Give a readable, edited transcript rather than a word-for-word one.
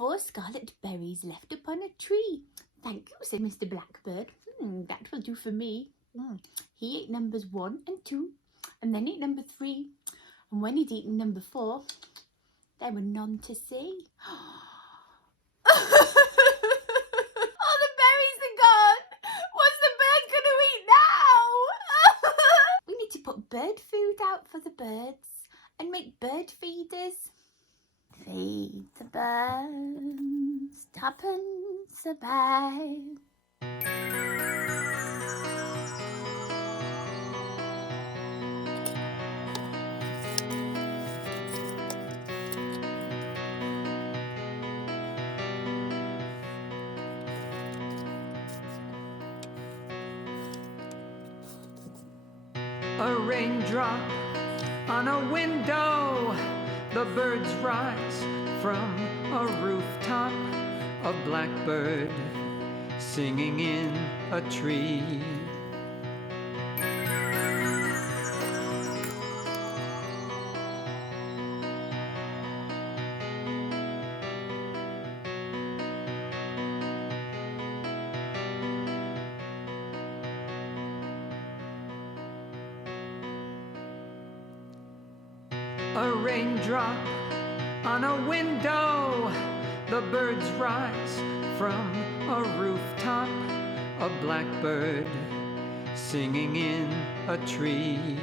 4 scarlet berries left upon a tree. Thank you, said Mr. Blackbird. That will do for me. He ate numbers 1 and 2, and then ate number 3. And when he'd eaten number 4, there were none to see. All the berries are gone. What's the bird going to eat now? We need to put bird food out for the birds and make bird feeders. Feed the birds, 2pence a bag. A raindrop on a window, the birds rise from a rooftop, a blackbird singing in a tree. A raindrop on a window, the birds rise from a rooftop, a blackbird singing in a tree.